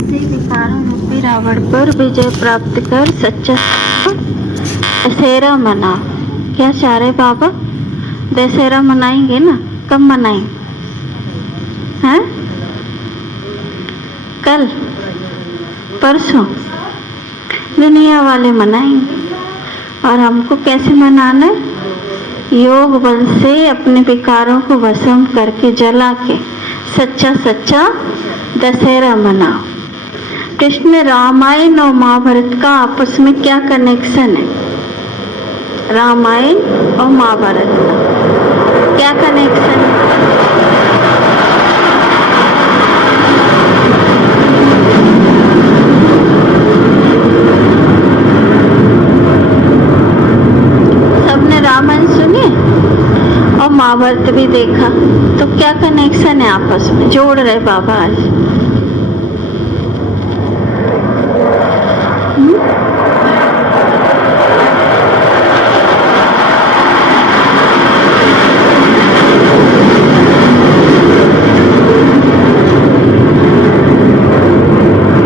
से विकारों रूपी रावण पर विजय प्राप्त कर सच्चा दशहरा मनाओ। क्या चाह रहे बाबा? दशहरा मनाएंगे ना? कब मनाएंगे? हैं? कल? परसों? दुनिया वाले मनाएंगे। और हमको कैसे मनाना है? योग बल से अपने विकारों को भस्म करके जला के सच्चा सच्चा दशहरा मनाओ। कृष्ण रामायण और महाभारत का आपस में क्या कनेक्शन है? रामायण और महाभारत का क्या कनेक्शन है? सबने रामायण सुने और महाभारत भी देखा, तो क्या कनेक्शन है आपस में? जोड़ रहे बाबा आज।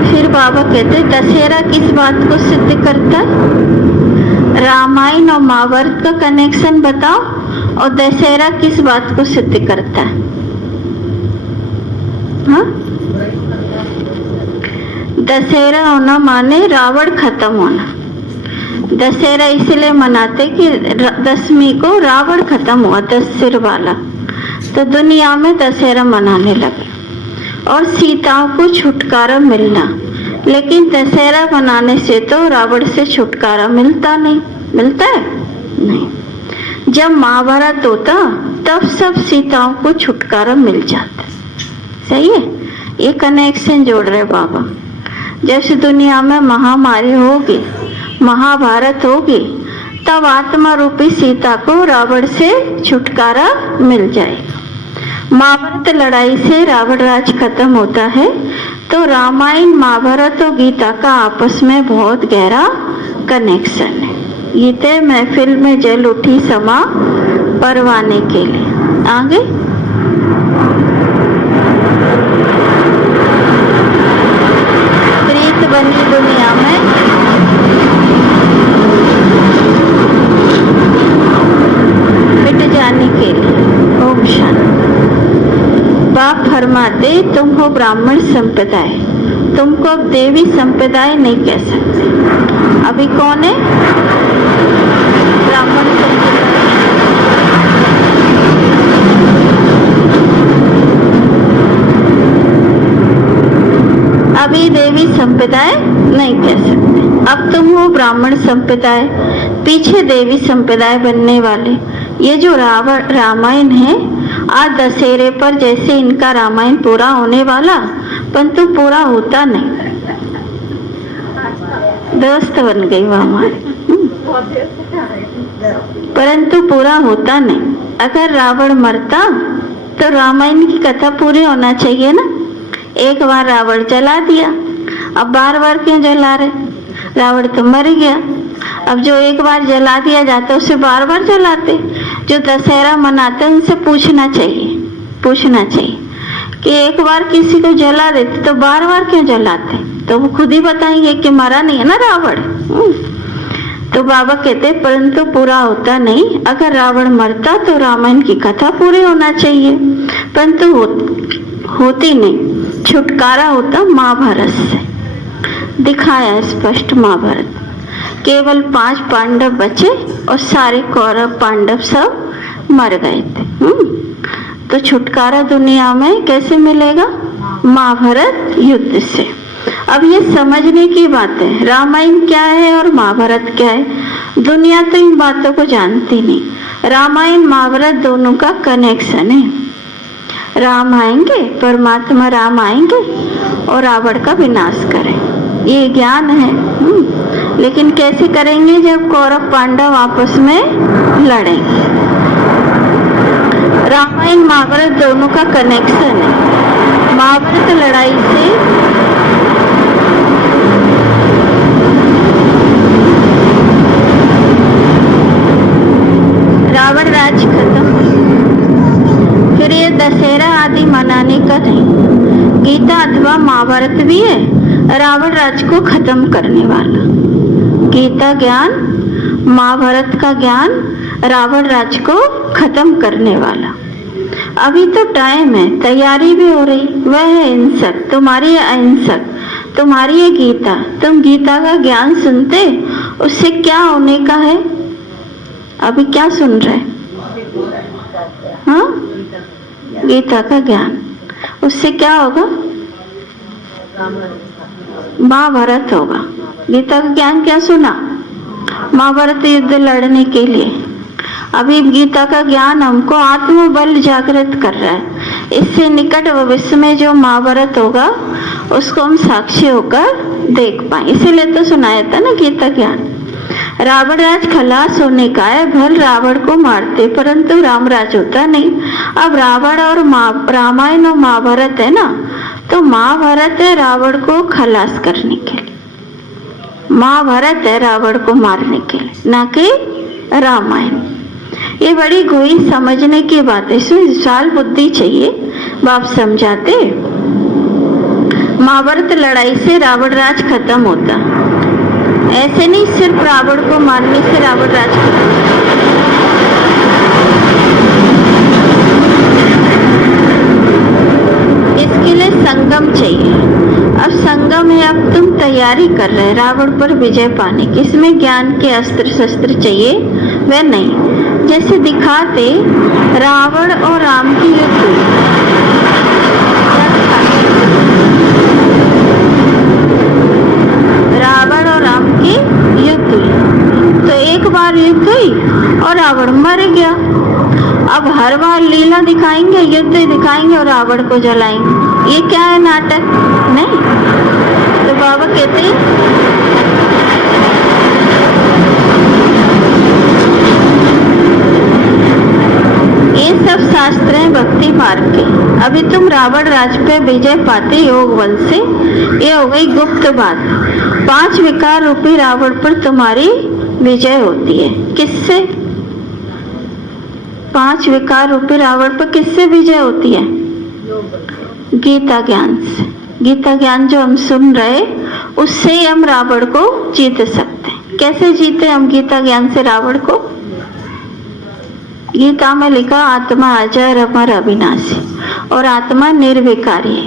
फिर बाबा कहते दशहरा किस बात को सिद्ध करता है? रामायण और महाभारत का कनेक्शन बताओ। और दशहरा किस बात को सिद्ध करता है? हाँ? दशहरा होना माने रावण खत्म होना। दशहरा इसलिए मनाते कि दशमी को रावण खत्म हुआ, 10 सिर वाला, तो दुनिया में दशहरा मनाने लगे और सीताओं को छुटकारा मिलना। लेकिन दशहरा मनाने से तो रावण से छुटकारा मिलता नहीं। मिलता है? नहीं। जब महाभारत होता तब सब सीताओं को छुटकारा मिल जाता। सही है? ये कनेक्शन जोड़ रहे बाबा। जैसे दुनिया में महामारी होगी, महाभारत होगी, तब आत्मा रूपी सीता को रावण से छुटकारा मिल जाएगा। महाभारत लड़ाई से रावण राज खत्म होता है, तो रामायण महाभारत और गीता का आपस में बहुत गहरा कनेक्शन है। गीते महफिल में जल उठी समा परवाने के लिए। आगे प्रीत बनी दुनिया में मिट जाने के लिए। ओम शांति। बाप फरमाते तुम हो ब्राह्मण संप्रदाय, तुमको अब देवी संप्रदाय नहीं कह सकते। अभी कौन है? ब्राह्मण संप्रदाय। अभी देवी संप्रदाय नहीं कह सकते। अब तुम हो ब्राह्मण संप्रदाय, पीछे देवी संप्रदाय बनने वाले। ये जो रामायण है, आज दशहरे पर जैसे इनका रामायण पूरा होने वाला, परंतु पूरा होता नहीं। दोस्त बन गई वो हमारी, परंतु पूरा होता नहीं। अगर रावण मरता तो रामायण की कथा पूरी होना चाहिए ना। एक बार रावण जला दिया, अब बार बार क्यों जला रहे? रावण तो मर गया। अब जो एक बार जला दिया जाता उसे बार बार जलाते। जो दशहरा मनाते उनसे पूछना चाहिए कि एक बार किसी को जला देते तो बार बार क्यों जलाते? तो वो खुद ही बताएंगे कि मरा नहीं है ना रावण। तो बाबा कहते परंतु पूरा होता नहीं। अगर रावण मरता तो रामायण की कथा पूरी होना चाहिए, परंतु होती नहीं। छुटकारा होता महाभारत से। दिखाया स्पष्ट महाभारत। केवल 5 पांडव बचे और सारे कौरव पांडव सब मर गए थे। तो छुटकारा दुनिया में कैसे मिलेगा? महाभारत युद्ध से। अब ये समझने की बात है, रामायण क्या है और महाभारत क्या है। दुनिया तो इन बातों को जानती नहीं। रामायण महाभारत दोनों का कनेक्शन है। राम आएंगे, परमात्मा राम आएंगे और रावण का विनाश करें, ये ज्ञान है। लेकिन कैसे करेंगे? जब कौरव पांडव आपस में लड़ेंगे। रामायण महाभारत दोनों का कनेक्शन है। महाभारत लड़ाई से रावण राज खत्म। फिर ये दशहरा आदि मनाने का नहीं। गीता अथवा महाभारत भी है रावण राज को खत्म करने वाला। गीता ज्ञान, महाभारत का ज्ञान रावण राज को खत्म करने वाला। अभी तो टाइम है, तैयारी भी हो रही। वह है हिंसक, तुम्हारी है अहिंसक, तुम्हारी है गीता। तुम गीता का ज्ञान सुनते, उससे क्या होने का है? अभी क्या सुन रहे? हाँ, गीता का ज्ञान, उससे क्या होगा? महाभारत होगा। गीता का ज्ञान क्या सुना? महाभारत युद्ध लड़ने के लिए। अभी गीता का ज्ञान हमको आत्मबल जागृत कर रहा है। इससे निकट भविष्य में जो महाभारत होगा उसको हम साक्षी होकर देख पाए, इसीलिए तो सुनाया था ना गीता ज्ञान। रावण राज खलास होने का है। भल रावण को मारते, परंतु राम राज होता नहीं। अब रावण और रामायण और महाभारत है ना, तो महाभारत है रावण को खलास करने के लिए, महाभारत है रावण को मारने के लिए, ना कि रामायण। ये बड़ी गोई समझने की बात है, इसमें विशाल बुद्धि चाहिए। बाप समझाते महाभारत लड़ाई से रावण राज खत्म होता, ऐसे नहीं सिर्फ रावण को मारने से रावण राज खत्म होता। इसके लिए संगम चाहिए। अब संगम है, अब तुम तैयारी कर रहे हैं रावण पर विजय पाने की। इसमें ज्ञान के अस्त्र शस्त्र चाहिए, वह नहीं। जैसे दिखाते रावण और राम की युद्ध हुई, रावण और राम की युद्ध हुई, तो एक बार युद्ध हुई और रावण मर गया। अब हर बार लीला दिखाएंगे, युद्ध दिखाएंगे और रावण को जलाएंगे, ये क्या है? नाटक नहीं। तो बाबा कहते हैं ये सब शास्त्र हैं भक्ति मार्ग के। अभी तुम रावण राज पे विजय पाते योग बल से, ये हो गई गुप्त बात। 5 विकार रूपी रावण पर तुम्हारी विजय होती है। किससे? 5 विकार रूपी रावण पर किससे विजय होती है? गीता ज्ञान से। गीता ज्ञान जो हम सुन रहे, उससे ही हम रावण को जीत सकते हैं। कैसे जीते हम गीता ज्ञान से रावण को? गीता में लिखा आत्मा अजर अमर अविनाशी और आत्मा निर्विकारी है।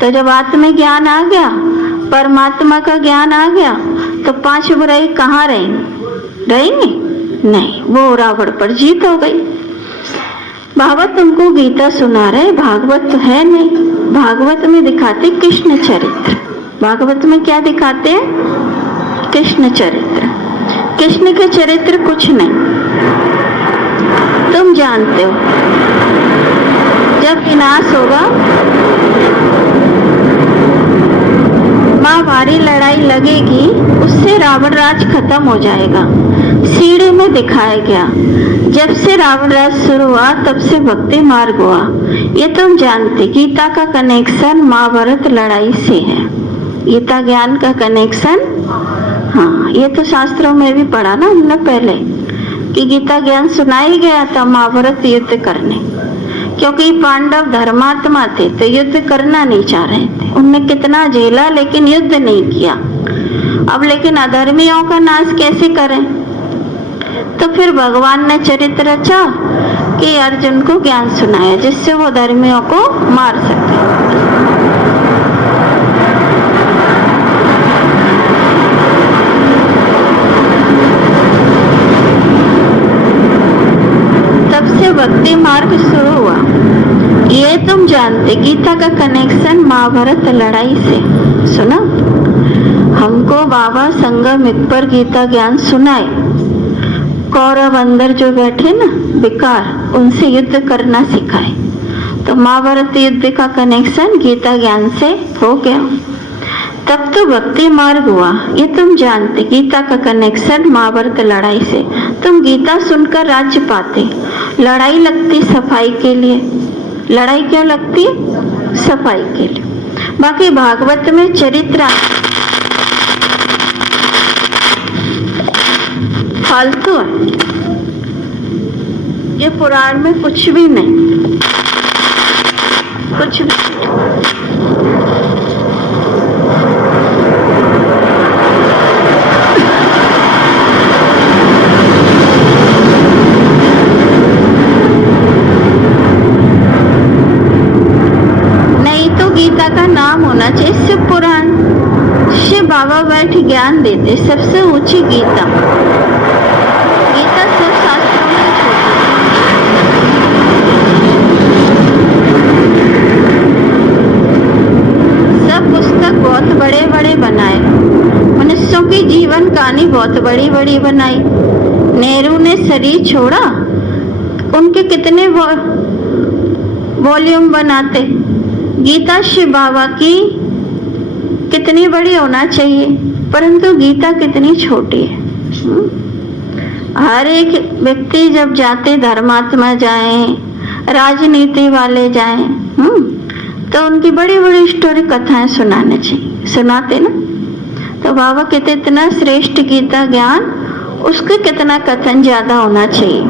तो जब आत्म ज्ञान आ गया, परमात्मा का ज्ञान आ गया, तो 5 बुराई कहाँ रहेंगे? नहीं, वो रावण पर जीत हो गई। बाबा तुमको गीता सुना रहे, भागवत तो है नहीं। भागवत में दिखाते कृष्ण चरित्र। भागवत में क्या दिखाते हैं? कृष्ण चरित्र। कृष्ण के चरित्र कुछ नहीं, तुम जानते हो। जब विनाश होगा, महाभारी लड़ाई लगेगी, उससे रावण राज खत्म हो जाएगा। सीढ़ी में दिखाया गया, जब से रावण राज शुरू हुआ तब से भक्ति मार्ग हुआ। ये तुम जानते। गीता का कनेक्शन महाभारत लड़ाई से है। गीता ज्ञान का कनेक्शन, हाँ, ये तो शास्त्रों में भी पढ़ा ना हमने पहले कि गीता ज्ञान सुनाई गया था महाभारत युद्ध करने, क्योंकि पांडव धर्मात्मा थे तो युद्ध करना नहीं चाह रहे थे। उनने कितना झेला लेकिन युद्ध नहीं किया। अब लेकिन अधर्मियों का नाश कैसे करें? तो फिर भगवान ने चरित्र रचा कि अर्जुन को ज्ञान सुनाया, जिससे वो धर्मियों को मार सके। तब से भक्ति मार्ग शुरू हुआ। ये तुम जानते। गीता का कनेक्शन महाभारत लड़ाई से। सुना, हमको बाबा संगम पर गीता ज्ञान सुनाए। कौरव अंदर जो बैठे ना विकार, उनसे युद्ध करना सिखाए। तो महाभारत युद्ध का कनेक्शन गीता ज्ञान से हो गया, तब तो भक्ति मार्ग हुआ। ये तुम जानते। गीता का कनेक्शन महाभारत लड़ाई से। तुम गीता सुनकर राज्य पाते। लड़ाई लगती सफाई के लिए। लड़ाई क्यों लगती? सफाई के लिए। बाकी भागवत में चरित्र फालतू है, ये पुराण में कुछ भी नहीं, कुछ भी। ऊंचे शिव पुराण, शिव बाबा बैठ ज्ञान देते, सबसे ऊंची गीता। गीता सब शास्त्रों में सब पुस्तक बहुत बड़े बड़े बनाए, मनुष्यों की जीवन कहानी बहुत बड़ी बड़ी बनाई। नेहरू ने शरीर छोड़ा, उनके कितने वॉल्यूम बनाते। गीता शिव बाबा की कितनी बड़ी होना चाहिए, परंतु गीता कितनी छोटी है। हर एक व्यक्ति जब जाते, धर्मात्मा जाएं, राजनीति वाले जाएं, तो उनकी बड़ी बड़ी स्टोरी कथाएं सुनाने चाहिए, सुनाते ना। तो बाबा कहते इतना श्रेष्ठ गीता ज्ञान, उसके कितना कथन ज्यादा होना चाहिए।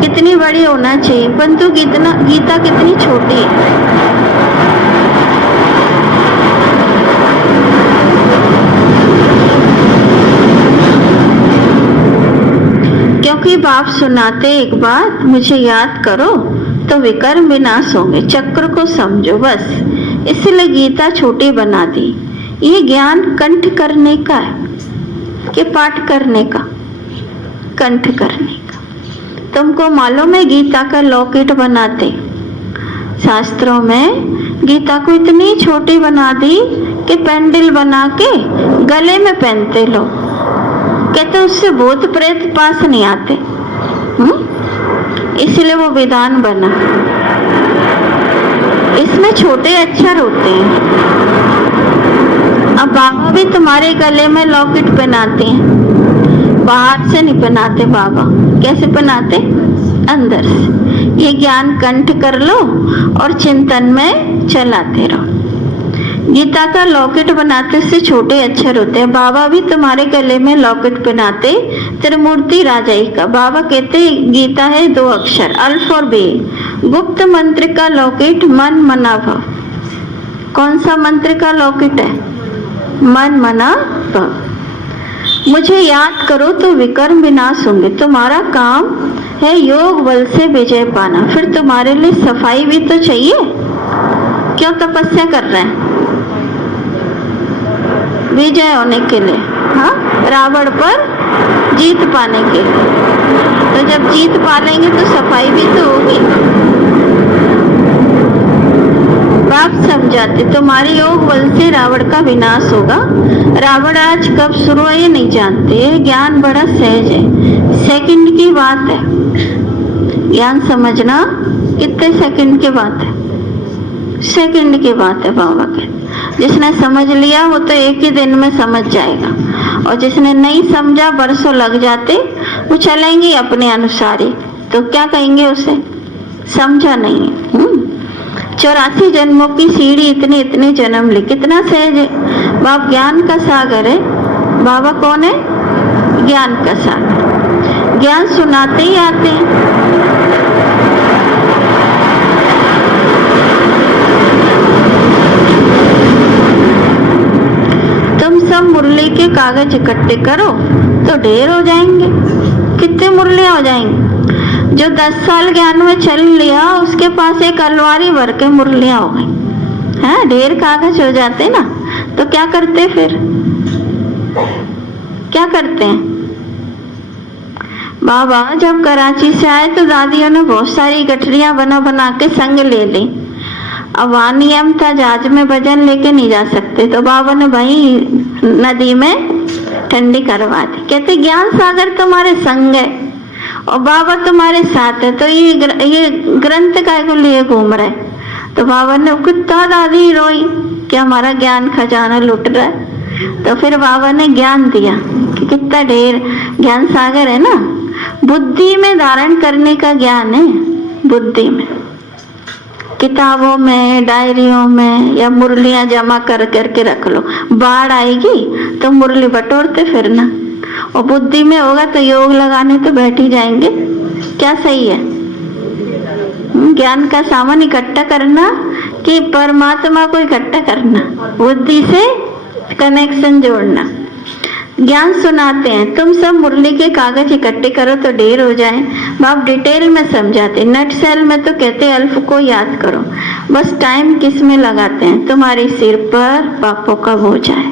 कितनी बड़ी होना चाहिए, परंतु गीता कितनी छोटी है। क्योंकि बाप सुनाते एक बात, मुझे याद करो तो विकर्म विनाश होंगे, चक्र को समझो बस। इसलिए गीता छोटी बना दी। ये ज्ञान कंठ करने का है कि पाठ करने का? कंठ करने का। तुमको मालूम है गीता का लॉकेट बनाते, शास्त्रों में गीता को इतनी छोटी बना दी कि पेंडल बना के गले में पहनते लोग, कहते उससे भूत प्रेत पास नहीं आते। इसलिए वो विधान बना। इसमें छोटे अक्षर होते हैं। अब बाबा भी तुम्हारे गले में लॉकेट पहनाते हैं, बाहर से नहीं पहनाते बाबा। कैसे पहनाते? अंदर से। ये ज्ञान कंठ कर लो और चिंतन में चलाते रहो। गीता का लॉकेट बनाते से छोटे अक्षर होते हैं। बाबा भी तुम्हारे गले में लॉकेट पहनाते, त्रिमूर्ति राजाई का। बाबा कहते गीता है 2 अक्षर, अल्फ और बे। गुप्त मंत्र का लॉकेट मन मना भव। कौन सा मंत्र का लॉकेट है? मन मना भव। मुझे याद करो तो विकर्म विनाश होंगे। तुम्हारा काम है योग बल से विजय पाना। फिर तुम्हारे लिए सफाई भी तो चाहिए। क्यों तपस्या कर रहे हैं? विजय होने के लिए, हाँ, रावण पर जीत पाने के लिए। तो जब जीत पा लेंगे तो सफाई भी तो होगी। बाप समझाते तुम्हारे योग बल से रावण का विनाश होगा। रावण आज कब शुरू है ये नहीं जानते। ज्ञान बड़ा सहज है, सेकंड की बात है। ज्ञान समझना कितने सेकंड की बात है? सेकंड की बात है। बाबा के जिसने समझ लिया वो तो एक ही दिन में समझ जाएगा, और जिसने नहीं समझा बरसों लग जाते, वो चलेंगे अपने अनुसार ही। तो क्या कहेंगे उसे? समझा नहीं। 84 जन्मों की सीढ़ी, इतने इतने जन्म ले, कितना सहज है। बाप ज्ञान का सागर है। बाबा कौन है? ज्ञान का सागर। ज्ञान सुनाते ही आते हैं। तुम सब मुरली के कागज इकट्ठे करो तो ढेर हो जाएंगे। कितने मुरलियां हो जाएंगी? जो 10 साल ज्ञान में चल लिया उसके पास एक अलमारी भर के मुरलियां हो गई। हैं, ढेर कागज हो जाते ना। तो क्या करते फिर? क्या करते हैं? बाबा जब कराची से आए तो दादियों ने बहुत सारी गठरियां बना बना के संग ले ली। अब वहाँ नियम था जहाज में वजन लेके नहीं जा सकते, तो बाबा ने भाई नदी में ठंडी करवा दी। कहते ज्ञान सागर तुम्हारे संग है और बाबा तुम्हारे साथ है, तो ये ग्रंथ काय को लिए घूम रहे। तो बाबा ने कितना दादी रोई कि हमारा ज्ञान खजाना लुट रहा है। तो फिर बाबा ने ज्ञान दिया कि कितना ढेर ज्ञान सागर है ना। बुद्धि में धारण करने का ज्ञान है। बुद्धि में, किताबों में, डायरियों में, या मुरलियां जमा कर करके रख लो। बाढ़ आएगी तो मुरली बटोरते फिरना, और बुद्धि में होगा तो योग लगाने तो बैठ ही जाएंगे। क्या सही है? ज्ञान का सामान इकट्ठा करना कि परमात्मा को इकट्ठा करना, बुद्धि से कनेक्शन जोड़ना। ज्ञान सुनाते हैं, तुम सब मुरली के कागज इकट्ठे करो तो ढेर हो जाए। बाप डिटेल में समझाते, नट सेल में तो कहते अल्फ को याद करो, बस टाइम किस में लगाते हैं, तुम्हारे सिर पर पापों का बोझ आए,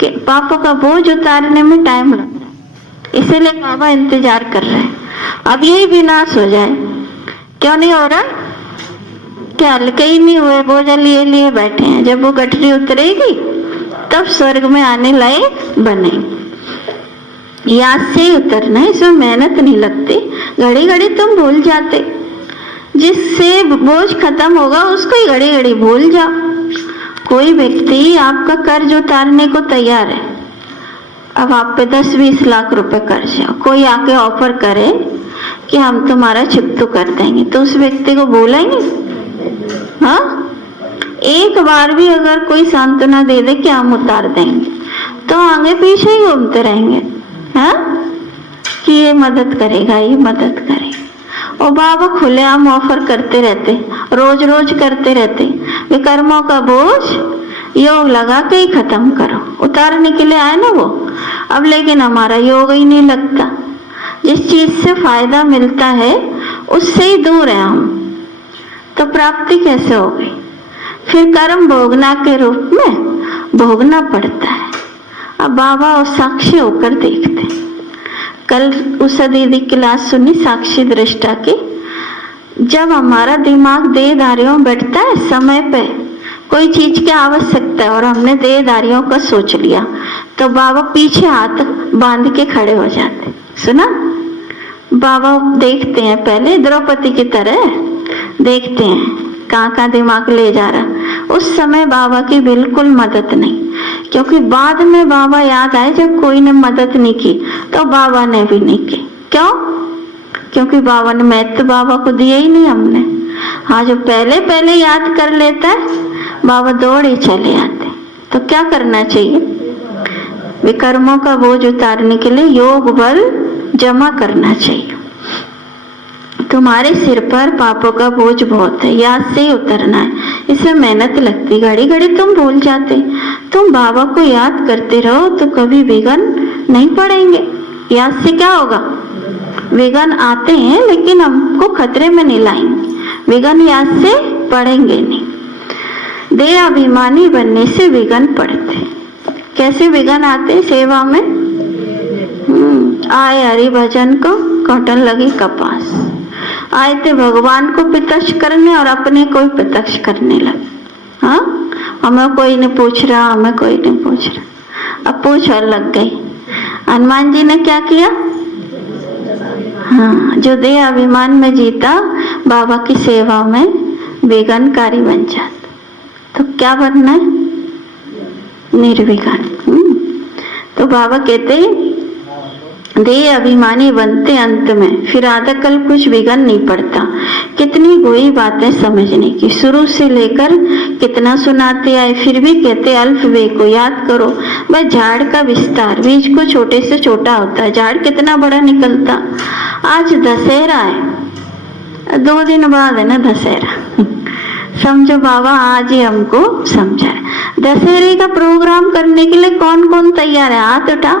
कि पापों का बोझ उतारने में टाइम लगता है, इसीलिए बाबा इंतजार कर रहे हैं। अब यही विनाश हो जाए, क्यों नहीं हो रहा? क्या हल्के ही नहीं हुए, बोझ लिए लिए बैठे हैं। जब वो गठरी उतरेगी तब स्वर्ग में आने लायक बने। याद से ही उतरना है, इसमें मेहनत नहीं लगती, घड़ी घड़ी तुम भूल जाते। जिससे बोझ खत्म होगा उसको ही घड़ी घड़ी भूल जाओ। कोई व्यक्ति आपका कर्ज उतारने को तैयार है, अब आप पे 10-20 लाख रुपए कर्ज है, कोई आके ऑफर करे कि हम तुम्हारा चिपटू कर देंगे, तो उस व्यक्ति को बोलेंगे? हाँ, एक बार भी अगर कोई सांत्वना दे दे कि हम उतार देंगे, तो आगे पीछे ही घूमते रहेंगे, हाँ, कि ये मदद करेगा, ये मदद करेगा। और बाबा खुलेआम ऑफर करते रहते, रोज रोज करते रहते, ये कर्मों का बोझ योग लगा के ही खत्म करो, उतारने के लिए आए ना वो। अब लेकिन हमारा योग ही नहीं लगता, जिस चीज से फायदा मिलता है उससे ही दूर है हम, तो प्राप्ति कैसे होगी? फिर कर्म भोगना के रूप में भोगना पड़ता है। अब बाबा और साक्षी होकर देखते। कल उस दीदी की क्लास सुनी साक्षी दृष्टा की। जब हमारा दिमाग देहधारियों में बैठता है, समय पे कोई चीज की आवश्यकता है और हमने देहधारियों का सोच लिया, तो बाबा पीछे हाथ बांध के खड़े हो जाते। सुना? बाबा देखते हैं, पहले द्रौपदी की तरह देखते हैं कहाँ दिमाग ले जा रहा। उस समय बाबा की बिल्कुल मदद नहीं, क्योंकि बाद में बाबा याद आए जब कोई ने मदद नहीं की तो बाबा ने भी नहीं की। क्यों? क्योंकि बाबा ने महत्व बाबा को दिया ही नहीं हमने। हाँ, जो पहले पहले याद कर लेता है बाबा दौड़े चले आते। तो क्या करना चाहिए? विकर्मों का बोझ उतारने के लिए योग बल जमा करना चाहिए। तुम्हारे सिर पर पापों का बोझ बहुत है, याद से ही उतरना है, इसमें मेहनत लगती, घड़ी घड़ी तुम भूल जाते। तुम बाबा को याद करते रहो तो कभी विघ्न नहीं पड़ेंगे। याद से क्या होगा? विघ्न आते हैं लेकिन हमको खतरे में नहीं लाएंगे, विघ्न याद से पड़ेंगे नहीं। देह अभिमानी बनने से विघ्न पड़ते। कैसे विघ्न आते? सेवा में आए हरि भजन को कौटन लगी कपास, आए थे भगवान को प्रत्यक्ष करने और अपने को प्रत्यक्ष करने लगे। हाँ, हमें कोई नहीं पूछ रहा, हमें कोई नहीं पूछ रहा, अब पूछ और लग गई। हनुमान जी ने क्या किया? हाँ, जो देह अभिमान में जीता बाबा की सेवा में विघ्नकारी बन जाता। तो क्या बनना है? निर्विघ्न। तो बाबा कहते देह अभिमानी बनते अंत में, फिर आधा कल कुछ विघ्न नहीं पड़ता। कितनी गोई बातें समझने की, शुरू से लेकर कितना सुनाते आए, फिर भी कहते अल्फ वे को याद करो। बस झाड़ का विस्तार बीज को छोटे से छोटा होता है, झाड़ कितना बड़ा निकलता। आज दशहरा है, 2 दिन बाद है ना दशहरा। समझो बाबा आज ही हमको समझा है। दशहरे का प्रोग्राम करने के लिए कौन कौन तैयार है? हाथ उठा।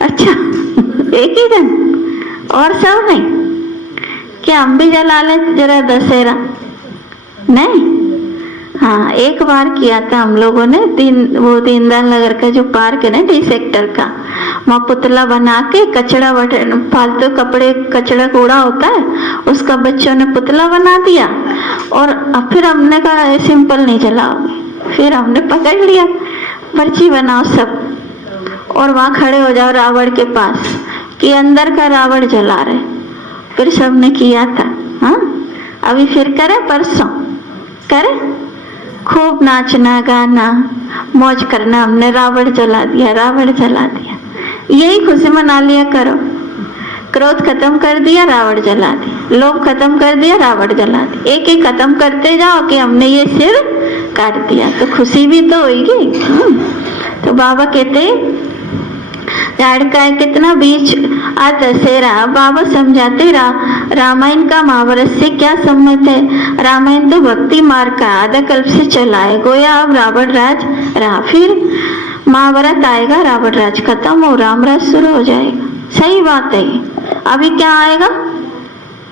अच्छा, एक ही दिन और सब नहीं? क्या हम भी जला ले जरा दशहरा? नहीं। हाँ, एक बार किया था हम लोगों ने, वो दीनदयाल नगर का जो पार्क है ना, डी सेक्टर का, वहाँ पुतला बना के कचड़ा फालतू कपड़े कचड़ा कूड़ा होता है उसका बच्चों ने पुतला बना दिया। और फिर हमने कहा सिंपल नहीं जलाओगे, फिर हमने पकड़ लिया पर्ची बनाओ सब, और वहाँ खड़े हो जाओ रावण के पास कि अंदर का रावण जला रहे। फिर सबने किया था। हाँ, अभी फिर करे, परसों करे, खूब नाचना गाना मौज करना। हमने रावण जला दिया, रावण जला दिया, यही खुशी मना लिया करो। क्रोध खत्म कर दिया, रावण जला दिया, लोभ खत्म कर दिया, रावण जला दिया, एक एक खत्म करते जाओ कि हमने ये सिर काट दिया, तो खुशी भी तो होगी। तो बाबा कहते झाड़ का है कितना बीच आज दशहरा। बाबा समझाते रामायण का महाभारत से क्या संबंध है? रामायण तो भक्ति मार्ग का आधा कल्प से चला है, गोया अब रावण राज रहा। फिर महाभारत आएगा, रावण राज खत्म और राम राज शुरू हो जाएगा। सही बात है ये। अभी क्या आएगा?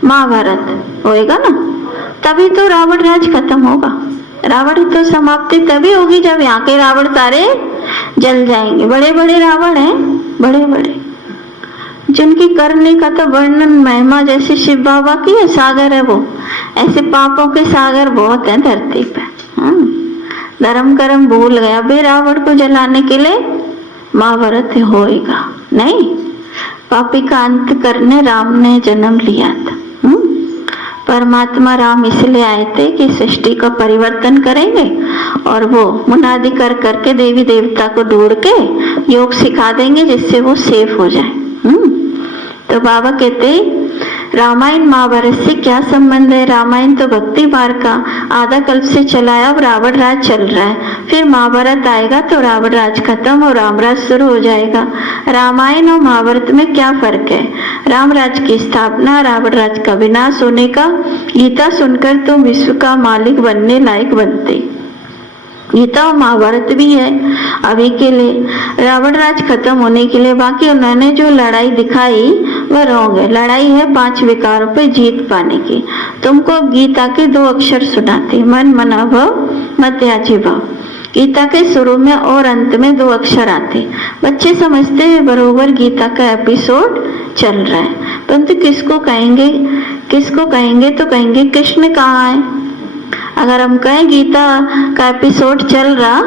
महाभारत होएगा ना, तभी तो रावण राज खत्म होगा। रावण तो समाप्ति तभी होगी जब यहाँ के रावण सारे जल जाएंगे। बड़े बड़े रावण हैं, बड़े बड़े, जिनकी करने का तो वर्णन महिमा जैसे शिव बाबा की है, सागर है वो। ऐसे पापों के सागर बहुत हैं धरती पे। धर्म कर्म भूल गया बे, रावण को जलाने के लिए महाभारत होएगा नहीं। पापी का अंत करने राम ने जन्म लिया था। परमात्मा राम इसलिए आए थे कि सृष्टि का परिवर्तन करेंगे और वो मुनादी कर करके देवी देवता को ढूंढ के योग सिखा देंगे जिससे वो सेफ हो जाए। तो बाबा कहते रामायण महाभारत से क्या संबंध है? रामायण तो भक्ति मार्ग का आधा कल्प से चला है, अब रावण राज चल रहा है। फिर महाभारत आएगा तो रावण राज खत्म और राम राज शुरू हो जाएगा। रामायण और महाभारत में क्या फर्क है? राम राज की स्थापना, रावण राज का विनाश होने का। गीता सुनकर तुम विश्व का मालिक बनने लायक बनते। गीता और महाभारत भी है अभी के लिए, रावण राज खत्म होने के लिए। बाकी उन्होंने जो लड़ाई दिखाई वह रोंग है। लड़ाई है 5 विकारों पे जीत पाने की। तुमको गीता के 2 अक्षर सुनाते, मन मना भव मध्याजी भव। गीता के शुरू में और अंत में 2 अक्षर आते। बच्चे समझते हैं बरोबर गीता का एपिसोड चल रहा है, परंतु किसको कहेंगे तो कहेंगे कृष्ण कहाँ है। अगर हम कहें गीता का एपिसोड चल रहा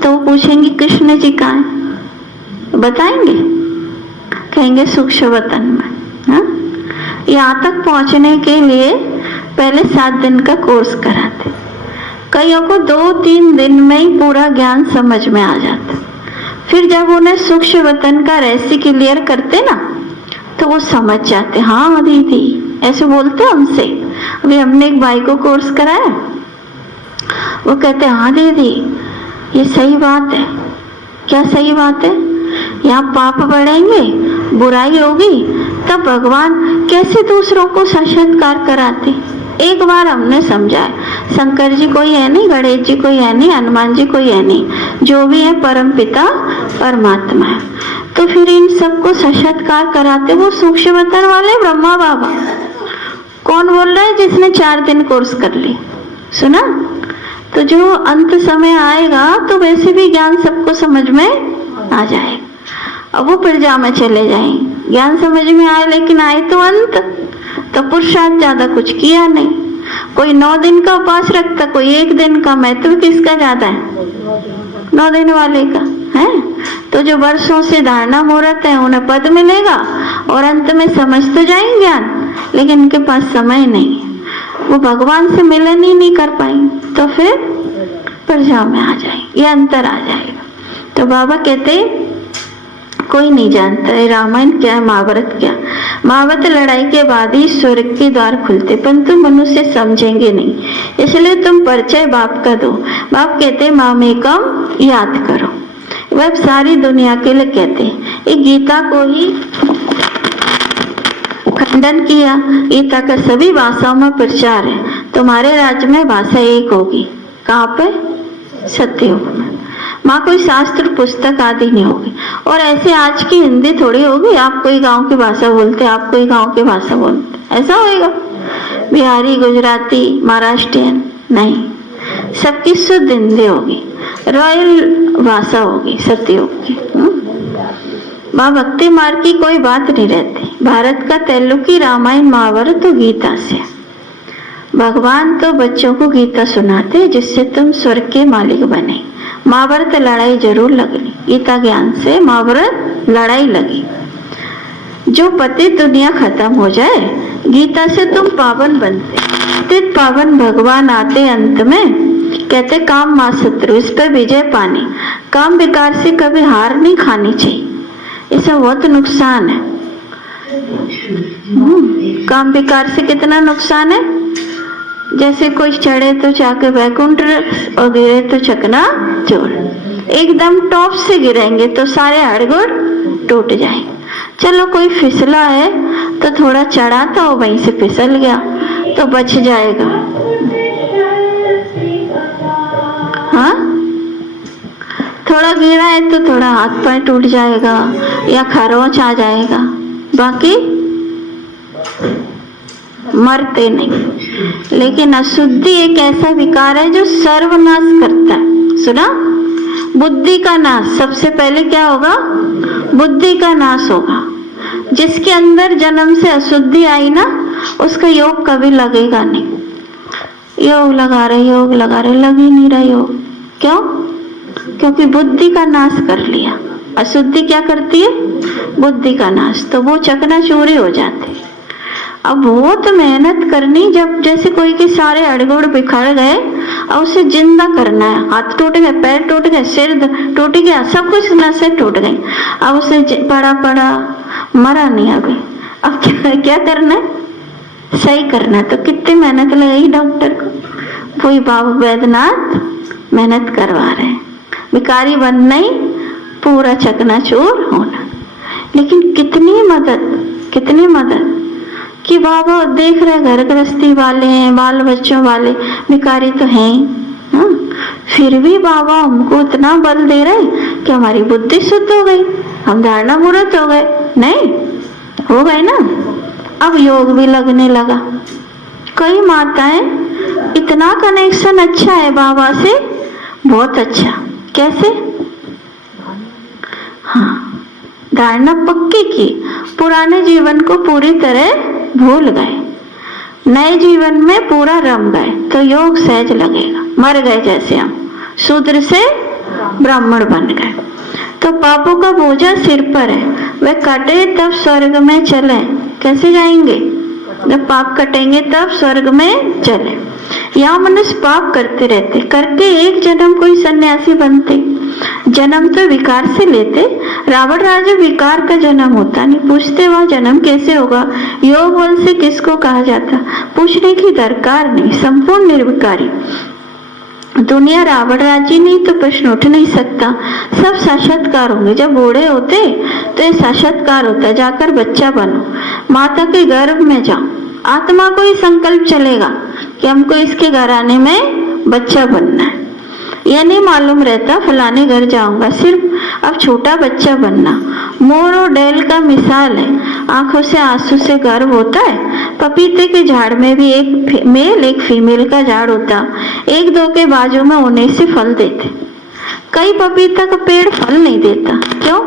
तो वो पूछेंगे कृष्ण जी कहाँ है, बताएंगे? कहेंगे सूक्ष्मवतन में। यहाँ तक पहुंचने के लिए पहले 7 दिन का कोर्स कराते। कईयों को 2-3 दिन में ही पूरा ज्ञान समझ में आ जाता। फिर जब उन्हें सूक्ष्मवतन का रहस्य क्लियर करते ना तो वो समझ जाते। हाँ दीदी, ऐसे बोलते हमसे। अभी हमने एक भाई को कोर्स कराया, वो कहते हाँ दीदी ये सही बात है। क्या सही बात है? यहाँ पाप बढ़ेंगे, बुराई होगी, तब भगवान कैसे दूसरों को साक्षात्कार कराते। एक बार हमने समझा, शंकर जी कोई है नहीं, गणेश जी कोई है नहीं, हनुमान जी कोई है नहीं, जो भी है परम पिता परमात्मा है। तो फिर इन सबको साक्षात्कार कराते वो सूक्ष्मवतन वाले ब्रह्मा बाबा। कौन बोल रहा है? जिसने 4 दिन कोर्स कर ली। सुना? तो जो अंत समय आएगा तो वैसे भी ज्ञान सबको समझ में आ जाएगा। अब वो प्रजा में चले जाएंगे। ज्ञान समझ में आए, लेकिन आए तो अंत, तो पुरुषार्थ ज्यादा कुछ किया नहीं। कोई 9 दिन का उपवास रखता, कोई 1 दिन का। महत्व किसका ज्यादा है? 9 दिन वाले का है। तो जो वर्षों से धारणा मुहूर्त है उन्हें पद मिलेगा और अंत में समझ तो जाएंगे ज्ञान, लेकिन उनके पास समय नहीं, वो भगवान से मिलन ही नहीं कर पाएंगे, तो फिर प्रजा में आ जाएंगे, ये अंतर आ जाएगा। तो बाबा कहते कोई नहीं जानता है रामायण क्या है, महाभारत क्या। महाभारत लड़ाई के बाद ही स्वर्ग के द्वार खुलते, परंतु मनुष्य समझेंगे नहीं, इसलिए तुम परिचय बाप का दो। बाप कहते मामेकम याद करो। वह सारी दुनिया के लिए कहते, एक गीता को ही खंडन किया। गीता का सभी भाषाओं में प्रचार है। तुम्हारे राज्य में भाषा एक होगी। कहाँ पे? सत्ययुग में। माँ कोई शास्त्र पुस्तक आदि नहीं होगी। और ऐसे आज की हिंदी थोड़ी होगी, आप कोई गांव की भाषा बोलते, आप कोई गांव की भाषा बोलते, ऐसा होएगा? बिहारी, गुजराती, महाराष्ट्रियन नहीं, सबकी शुद्ध हिंदी होगी, रॉयल भाषा होगी सत्ययुग की। माँ भक्ति मार्ग की कोई बात नहीं रहती। भारत का तैलुकी रामायण महाभारत तो गीता से। भगवान तो बच्चों को गीता सुनाते जिससे तुम स्वर्ग के मालिक बने। महाभारत लड़ाई जरूर लगी, गीता ज्ञान से महाभारत लड़ाई लगी। जो पति दुनिया खत्म हो जाए, गीता से तुम पावन बनते। तित पावन भगवान आते अंत में, कहते काम मां शत्रु, इस पर विजय पानी। काम विकार से कभी हार नहीं खानी चाहिए, इससे बहुत नुकसान है। काम विकार से कितना नुकसान है? जैसे कोई चढ़े तो जाके वैकुंठ और गिरे तो चकना चूर। एकदम टॉप से गिरेंगे तो सारे हड़गोड़ टूट जाएंगे। चलो कोई फिसला है तो थोड़ा चढ़ा था, वहीं से फिसल गया तो बच जाएगा। हाँ, थोड़ा थोड़ा गिरा है तो थोड़ा हाथ पैर टूट जाएगा या खरोंच आ जाएगा, बाकी मरते नहीं। लेकिन अशुद्धि एक ऐसा विकार है जो सर्वनाश करता है। सुना? बुद्धि का नाश, सबसे पहले क्या होगा? बुद्धि का नाश होगा। जिसके अंदर जन्म से अशुद्धि आई ना, उसका योग कभी लगेगा नहीं। योग लगा रहे लग ही नहीं रहा योग। क्यों? क्योंकि बुद्धि का नाश कर लिया। अशुद्धि क्या करती है? बुद्धि का नाश। तो वो चकनाचूर हो जाते। अब बहुत मेहनत करनी, जब जैसे कोई के सारे अड़गुड़ बिखर गए और उसे जिंदा करना है। हाथ टूट गए, पैर टूट गए, सिर टूट गया, सब कुछ नसें टूट गई, अब उसे पड़ा मरा नहीं अभी। अब क्या करना है? सही करना है। तो कितनी मेहनत लगेगी डॉक्टर को। कोई बाबा वैद्यनाथ मेहनत करवा रहे हैं, भिखारी बनना ही पूरा चकनाचूर होना। लेकिन कितनी मदद कि बाबा देख रहे घर गृहस्थी वाले हैं, बाल बच्चों वाले, भिखारी तो हैं। हाँ? फिर भी बाबा हमको इतना बल दे रहे कि हमारी बुद्धि शुद्ध हो गई, हम धारणा मूर्त हो गए। नहीं हो गए ना? अब योग भी लगने लगा। कई माताएं, इतना कनेक्शन अच्छा है बाबा से, बहुत अच्छा। कैसे? हाँ, धारणा पक्की की, पुराने जीवन को पूरी तरह भूल गए, नए जीवन में पूरा रम गए, तो योग सहज लगेगा। मर गए जैसे हम, शूद्र से ब्राह्मण बन गए, तो पापों का बोझा सिर पर है, वे कटे तब स्वर्ग में चले। कैसे जाएंगे? जब पाप कटेंगे तब स्वर्ग में चले। यहाँ मनुष्य पाप करते रहते, करके एक जन्म कोई सन्यासी बनते, जन्म तो विकार से लेते। रावण राजा विकार का जन्म होता नहीं। पूछते वह जन्म कैसे होगा, योग बल से किसको कहा जाता? पूछने की दरकार नहीं, संपूर्ण निर्विकारी। दुनिया रावण राजी नहीं तो प्रश्न उठ नहीं सकता। सब साक्षात्कार होंगे। जब बूढ़े होते तो ये साक्षात्कार होता है, जाकर बच्चा बनो, माता के गर्भ में जाओ। आत्मा को ही संकल्प चलेगा कि हमको इसके घर आने में बच्चा बनना है। यह नहीं मालूम रहता फलाने घर जाऊंगा, सिर्फ अब छोटा बच्चा बनना। मोर और डेल का मिसाल है, आंखों से आंसू से गर्व होता है। पपीते के झाड़ में भी एक मेल एक फीमेल का झाड़ होता, एक दो के बाजू में होने से फल देते। कई पपीता का पेड़ फल नहीं देता। क्यों?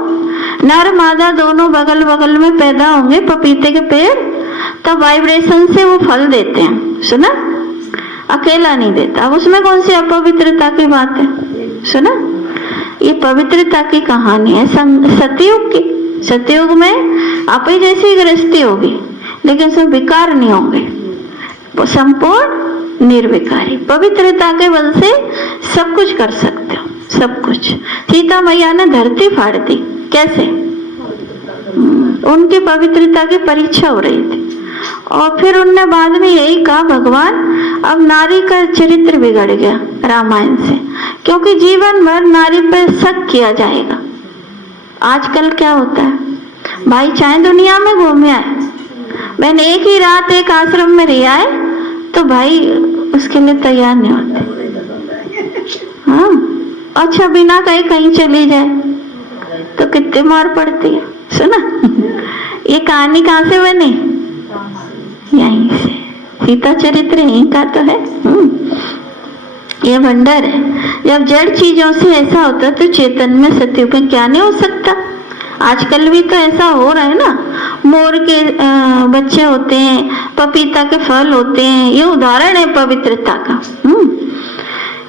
नर मादा दोनों बगल बगल में पैदा होंगे पपीते के पेड़, तब वाइब्रेशन से वो फल देते हैं। सुना? अकेला नहीं देता। अब उसमें कौन सी अपवित्रता की बात है? सुना? ये पवित्रता की कहानी है सतयुग की। सतयुग में आप ही जैसी गृहस्थी होगी, लेकिन सब विकार नहीं होंगे, संपूर्ण निर्विकारी। पवित्रता के बल से सब कुछ कर सकते हो, सब कुछ। सीता मैया ने धरती फाड़ दी। कैसे? उनकी पवित्रता की परीक्षा हो रही थी। और फिर उनने बाद में यही कहा, भगवान अब नारी का चरित्र बिगड़ गया रामायण से, क्योंकि जीवन भर नारी पर शक किया जाएगा। आजकल क्या होता है, भाई चाहे दुनिया में घूमे आए, मैंने एक ही रात एक आश्रम में रह आए, तो भाई उसके लिए तैयार नहीं होते। हाँ, अच्छा बिना कहीं चली जाए तो कितने मार पड़ती है। सुना? ये कहानी कहाँ से बनी? यहीं से। सीता चरित्र यहीं का तो है। ये भंडार है। जब जड़ चीजों से ऐसा होता तो चेतन में सत्य में क्या नहीं हो सकता। आजकल भी तो ऐसा हो रहा है ना, मोर के बच्चे होते हैं, पपीता के फल होते हैं। ये उदाहरण है पवित्रता का।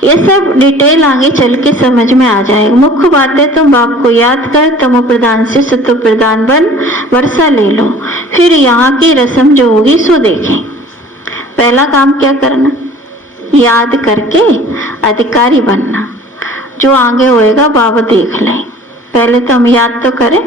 ये सब डिटेल आगे चल के समझ में आ जाएगा। मुख्य बात है, तुम बाप को याद कर, तमो प्रदान से सतो प्रदान बन, वर्षा ले लो, फिर यहाँ की रस्म जो होगी सो देखें। पहला काम क्या करना? याद करके अधिकारी बनना। जो आगे होएगा बाबा देख लें, पहले तो हम याद तो करें।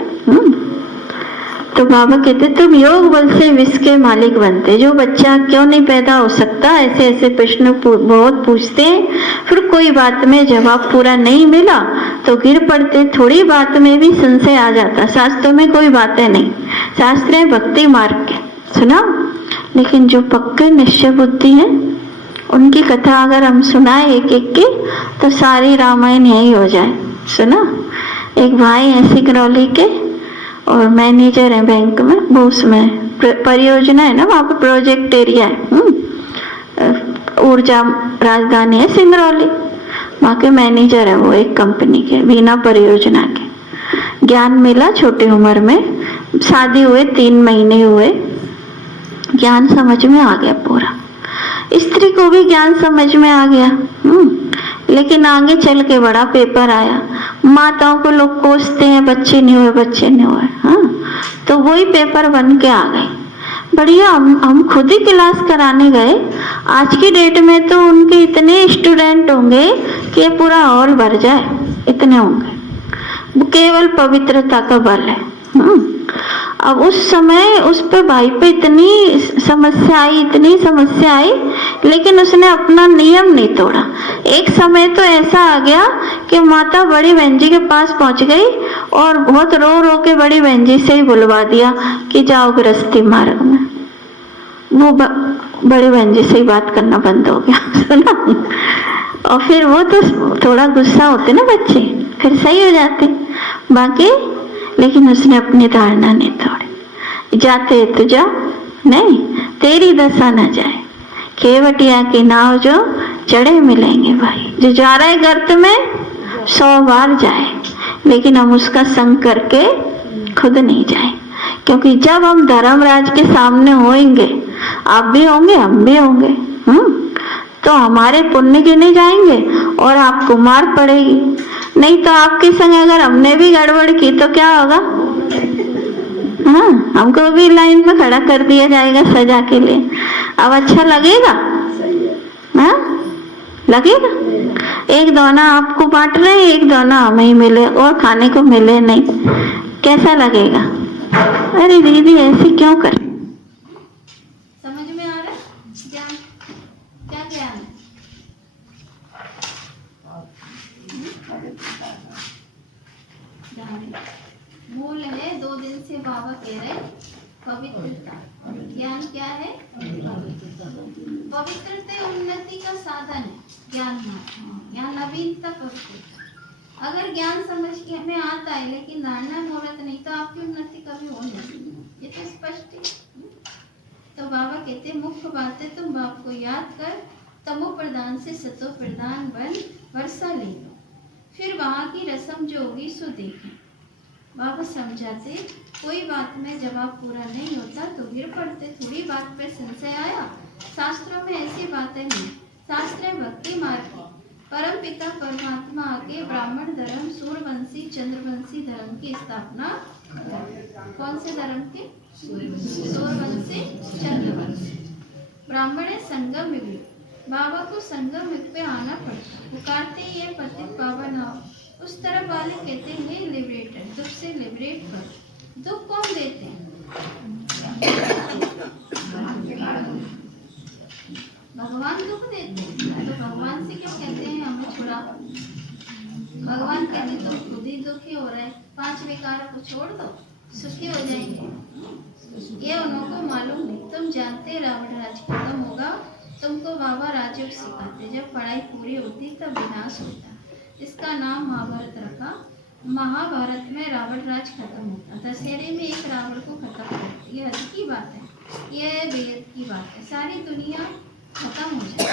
तो बाबा कहते तुम योग बल से विश्व के मालिक बनते। जो बच्चा क्यों नहीं पैदा हो सकता, ऐसे ऐसे प्रश्न बहुत पूछते हैं, फिर कोई बात में जवाब पूरा नहीं मिला तो गिर पड़ते। थोड़ी बात में भी संशय आ जाता। शास्त्रों में कोई बातें नहीं, शास्त्र है भक्ति मार्ग के। सुना? लेकिन जो पक्के निश्चय बुद्धि है, उनकी कथा अगर हम सुनाए एक एक की, तो सारी रामायण यही हो जाए। सुना? एक भाई है सिंगरौली के और मैनेजर है बैंक में, वो उसमें परियोजना है ना, वहाँ पे प्रोजेक्ट एरिया है, ऊर्जा राजधानी है सिंगरौली, वहाँ के मैनेजर है वो एक कंपनी के बीना परियोजना के। ज्ञान मिला छोटी उम्र में, शादी हुए 3 महीने हुए, ज्ञान समझ में आ गया पूरा। स्त्री को भी ज्ञान समझ में आ गया। लेकिन आगे चल के बड़ा पेपर आया, माताओं को लोग कोसते हैं, बच्चे नहीं हुए बच्चे नहीं हुए, हाँ, तो वही पेपर बन के आ गए। बढ़िया, हम खुद ही क्लास कराने गए। आज की डेट में तो उनके इतने स्टूडेंट होंगे कि ये पूरा हॉल भर जाए, इतने होंगे। वो केवल पवित्रता का बल है। अब उस समय उस पे भाई पे इतनी समस्या आई, लेकिन उसने अपना नियम नहीं तोड़ा। एक समय तो ऐसा आ गया कि माता बड़ी बहन जी के पास पहुंच गई और बहुत रो रो के बड़ी बहन जी से ही बुलवा दिया कि जाओ गृहस्थी मार्ग में। वो बड़ी बहन जी से ही बात करना बंद हो गया, सुना। और फिर वो तो थोड़ा गुस्सा होते ना बच्चे, फिर सही हो जाते बाकी। लेकिन उसने अपनी धारणा नहीं तोड़ी। जाते तो जा, नहीं तेरी दशा न जाए, केवटिया की नाव जो चढ़े मिलेंगे भाई। जो जा रहे गर्त में 100 बार जाए, लेकिन हम उसका संग करके खुद नहीं जाए। क्योंकि जब हम धर्मराज के सामने होंगे, आप भी होंगे हम भी होंगे, तो हमारे पुण्य गिने जाएंगे और आपको मार पड़ेगी। नहीं तो आपके संग अगर हमने भी गड़बड़ की तो क्या होगा, हाँ, हमको भी लाइन में खड़ा कर दिया जाएगा सजा के लिए। अब अच्छा लगेगा? हाँ, लगेगा। एक दोना आपको बांट रहे हैं, एक दोना हमें ही मिले और खाने को मिले नहीं, कैसा लगेगा? अरे दीदी ऐसे क्यों कर? समझ में आ रहा है ज्ञान? क्या ज्ञान है? मूल है, 2 दिन से बाबा कह रहे पवित्रता। ज्ञान क्या है? पवित्रता उन्नति का साधन है ज्ञान। यहाँ नवीनता पवित्रता। अगर ज्ञान समझ के हमें आता है लेकिन धारणा मुहूर्त नहीं, तो आपकी उन्नति कभी हो नहीं। ये तो स्पष्ट है। तो बाबा कहते मुख्य बात है, तुम बाप को याद कर, तमो प्रधान से सतो प्रधान बन वर्षा ले लो, फिर वहाँ की रस्म जो होगी सो देखें। बाबा समझाते, कोई बात में जवाब पूरा नहीं होता तो गिर पड़ते। थोड़ी बात पे संशय आया, शास्त्रों में ऐसी बातें नहीं। शास्त्र भक्ति मार्ग की, परम पिता परमात्मा आके ब्राह्मण धर्म, सूर्यवंशी चंद्रवंशी धर्म की स्थापना। कौन से धर्म की? सूर्यवंशी चंद्रवंशी। ब्राह्मण संगम युग, बाबा को संगम युग पे आना पड़ता। पुकारते ये पतित पावन आओ। उस तरफ वाले कहते हैं लिबरेटर, दुख से लिबरेट करो। दुख कौन देते हैं? भगवान दुख देते हैं। तो भगवान से क्यों कहते हैं हमें छुड़ा? भगवान कहते तुम खुद ही दुखी हो रहे, 5 विकार को छोड़ दो, सुखी हो जाएंगे। ये उनको मालूम नहीं। तुम जानते रावण राज खत्म होगा, तुमको बाबा राजयोग सिखाते। जब पढ़ाई पूरी होती तब विनाश होता। इसका नाम महाभारत रखा। महाभारत में रावण राज खत्म होता, दशहरे में एक रावण को खत्म करते। ये हद की बात है, ये बेद की बात है। सारी दुनिया खत्म हो जाए,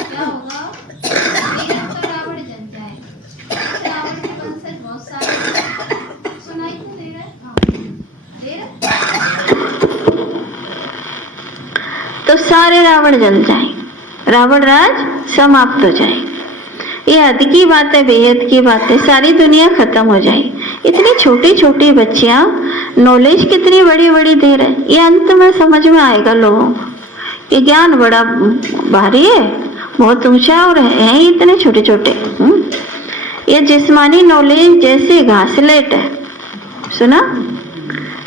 क्या होगा? तो रावण जन जाएगा। रावण के वंशज बहुत सारे, सुनाई तो दे रहा है? दे रहा? तो सारे रावण जल जाएंगे, रावण राज समाप्त हो जाएगा। ये हद की बात है, बेहद की बात है, सारी दुनिया खत्म हो जाएगी। इतनी छोटी छोटी बच्चियां नॉलेज कितनी बड़ी बड़ी दे रहे, ये अंत में समझ में आएगा लोगों को। ये ज्ञान बड़ा भारी है, बहुत ऊंचा और है इतने छोटे छोटे। ये जिस्मानी नॉलेज जैसे घासलेट है, सुना?